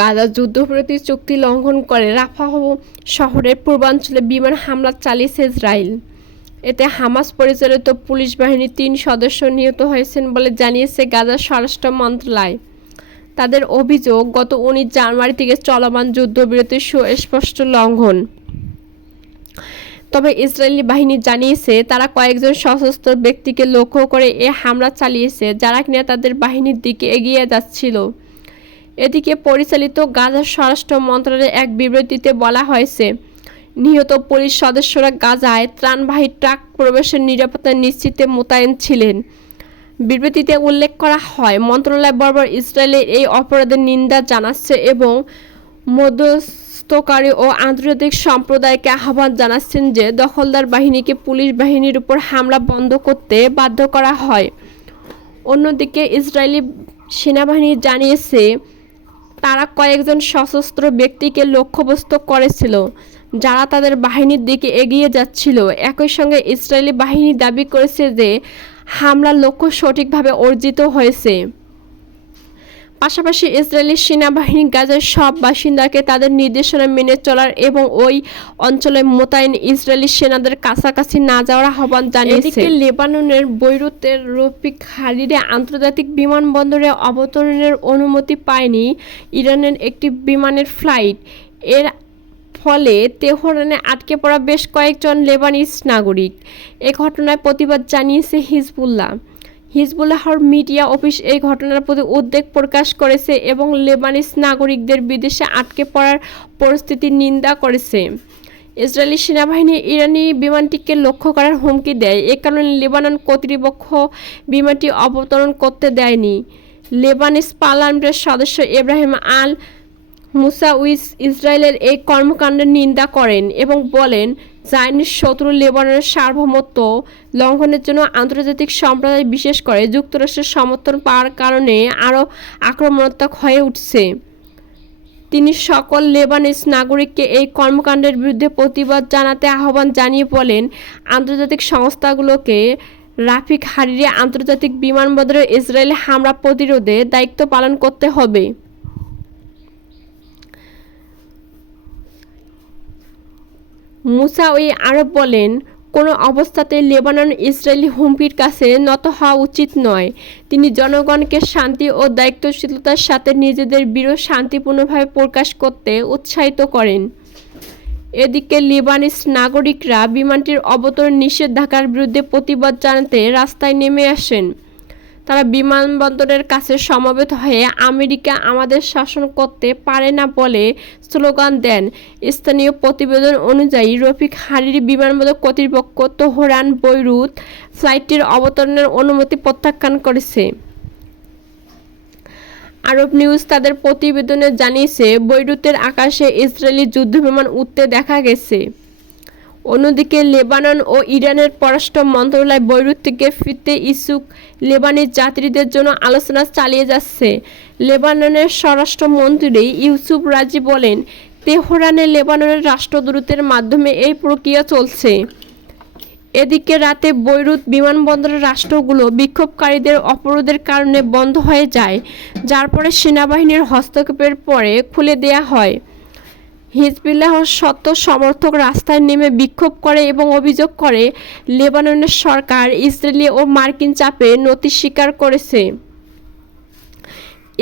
গাজা যুদ্ধবিরতি চুক্তি লঙ্ঘন করে রাফাহ শহরের পূর্বাঞ্চলে বিমান হামলা চালিয়েছে ইসরায়েল। এতে হামাস পরিচালিত পুলিশ বাহিনীর 3 সদস্য নিহত হয়েছেন বলে জানিয়েছে গাজার স্বরাষ্ট্র মন্ত্রণালয়। তাদের অভিযোগ, গত 19 জানুয়ারি থেকে চলমান যুদ্ধবিরতির সুস্পষ্ট লঙ্ঘন। তবে ইসরায়েলি বাহিনী জানিয়েছে তারা কয়েকজন সশস্ত্র ব্যক্তিকে লক্ষ্য করে এ হামলা চালিয়েছে, যারা কিনা তাদের বাহিনীর দিকে এগিয়ে যাচ্ছিল। এদিকে পরিচালিত গাজার স্বরাষ্ট্র মন্ত্রণালয়ের এক বিবৃতিতে বলা হয়েছে, নিহত পুলিশ সদস্যরা গাজায় ত্রাণবাহী ট্রাক প্রবেশের নিরাপত্তা নিশ্চিতে মোতায়েন ছিলেন। বিবৃতিতে উল্লেখ করা হয়, মন্ত্রণালয় বরাবর ইসরায়েলের এই অপরাধের নিন্দা জানাচ্ছে এবং মধ্যস্থকারী ও আন্তর্জাতিক সম্প্রদায়কে আহ্বান জানাচ্ছেন যে দখলদার বাহিনীকে পুলিশ বাহিনীর উপর হামলা বন্ধ করতে বাধ্য করা হয়। অন্যদিকে ইসরায়েলি সেনাবাহিনী জানিয়েছে তারা কয়েকজন সশস্ত্র ব্যক্তিকে লক্ষ্যবস্তু করেছিল, যারা তাদের বাহিনীর দিকে এগিয়ে যাচ্ছিল। একই সঙ্গে ইসরায়েলি বাহিনী দাবি করেছে যে হামলার লক্ষ্য সঠিকভাবে অর্জিত হয়েছে। পাশাপাশি ইসরায়েলি সেনাবাহিনী গাজার সব বাসিন্দাকে তাদের নির্দেশনা মেনে চলার এবং ওই অঞ্চলে মোতায়েন ইসরায়েলি সেনাদের কাছাকাছি না যাওয়ার আহ্বান জানিয়েছে। এদিকে লেবাননের বৈরুতের রফিক হারিরি আন্তর্জাতিক বিমানবন্দরে অবতরণের অনুমতি পায়নি ইরানের একটি বিমানের ফ্লাইট। এর ফলে তেহরানে আটকে পড়া বেশ কয়েকজন লেবানিজ নাগরিক। এ ঘটনায় প্রতিবাদ জানিয়েছে হিজবুল্লাহর মিডিয়া অফিস এই ঘটনার প্রতি উদ্বেগ প্রকাশ করেছে এবং লেবানিজ নাগরিকদের বিদেশে আটকে পড়ার পরিস্থিতির নিন্দা করেছে। ইসরায়েলি সেনাবাহিনী ইরানি বিমানটিকে লক্ষ্য করার হুমকি দেয়। এ কারণে লেবানন কর্তৃপক্ষ বিমানটি অবতরণ করতে দেয়নি। লেবানিজ পার্লামেন্টের সদস্য ইব্রাহিম আল মুসাউইস ইসরায়েলের এই কর্মকাণ্ডের নিন্দা করেন এবং বলেন, জায়নিস্ট শত্রু লেবাননের সার্বভৌমত্ব লঙ্ঘনের জন্য আন্তর্জাতিক সম্প্রদায়, বিশেষ করে যুক্তরাষ্ট্রের সমর্থন পাওয়ার কারণে আরও আক্রমণাত্মক হয়ে উঠছে। তিনি সকল লেবানিজ নাগরিককে এই কর্মকাণ্ডের বিরুদ্ধে প্রতিবাদ জানাতে আহ্বান জানিয়ে বলেন, আন্তর্জাতিক সংস্থাগুলোকে রাফিক হারিরি আন্তর্জাতিক বিমানবন্দরে ইসরায়েলি হামলা প্রতিরোধে দায়িত্ব পালন করতে হবে। মুসাউই আরও বলেন, কোনো অবস্থাতেই লেবানন ইসরায়েলি হুমকির কাছে নত হওয়া উচিত নয়। তিনি জনগণকে শান্তি ও দায়িত্বশীলতার সাথে নিজেদের বিরোধ শান্তিপূর্ণভাবে প্রকাশ করতে উৎসাহিত করেন। এদিকে লেবানিজ নাগরিকরা বিমানটির অবতরণ নিষেধাজ্ঞার বিরুদ্ধে প্রতিবাদ জানাতে রাস্তায় নেমে আসেন। তারা বিমানবন্দরের কাছে সমবেত হয়ে আমেরিকা আমাদের শাসন করতে পারে না বলে স্লোগান দেন। স্থানীয় প্রতিবেদন অনুযায়ী রফিক হারিরি বিমানবন্দর কর্তৃপক্ষ তেহরান বৈরুত ফ্লাইটটির অবতরণের অনুমতি প্রত্যাখ্যান করেছে। আরব নিউজ তাদের প্রতিবেদনে জানিয়েছে, বৈরুতের আকাশে ইসরায়েলি যুদ্ধবিমান উঠতে দেখা গেছে। অন্যদিকে লেবানন ও ইরানের পররাষ্ট্র মন্ত্রণালয় বৈরুত থেকে ফিরতে ইচ্ছুক লেবানিজ যাত্রীদের জন্য আলোচনা চালিয়ে যাচ্ছে। লেবাননের স্বরাষ্ট্রমন্ত্রী ইউসুফ রাজি বলেন, তেহরানে লেবাননের রাষ্ট্রদূতের মাধ্যমে এই প্রক্রিয়া চলছে। এদিকে রাতে বৈরুত বিমানবন্দরের রাষ্ট্রগুলো বিক্ষোভকারীদের অবরোধের কারণে বন্ধ হয়ে যায়, যার পরে সেনাবাহিনীর হস্তক্ষেপের পরে খুলে দেয়া হয়। হিজবুল্লাহর শত সমর্থক রাস্তায় নেমে বিক্ষোভ করে এবং অভিযোগ করে, লেবাননের সরকার ইসরায়েলি ও মার্কিন চাপে নতি স্বীকার করেছে।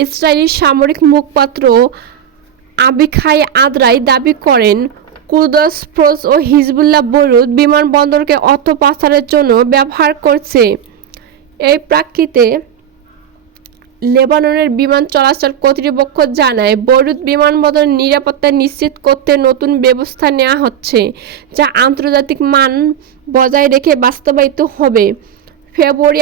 ইসরায়েলি সামরিক মুখপাত্র আবিখাই আদ্রাই দাবি করেন, কুদস ফোর্স ও হিজবুল্লাহ বৈরুত বিমানবন্দরকে অর্থ পাচারের জন্য ব্যবহার করছে। এই প্রেক্ষিতে লেবাননের বিমান চলাচল কর্তৃপক্ষ জানায়, বৈরুত বিমানবন্দরের নিরাপত্তা নিশ্চিত করতে নতুন ব্যবস্থা নেওয়া হচ্ছে, যা আন্তর্জাতিক মান বজায় রেখে বাস্তবায়িত হবে। ফেব্রুয়ারি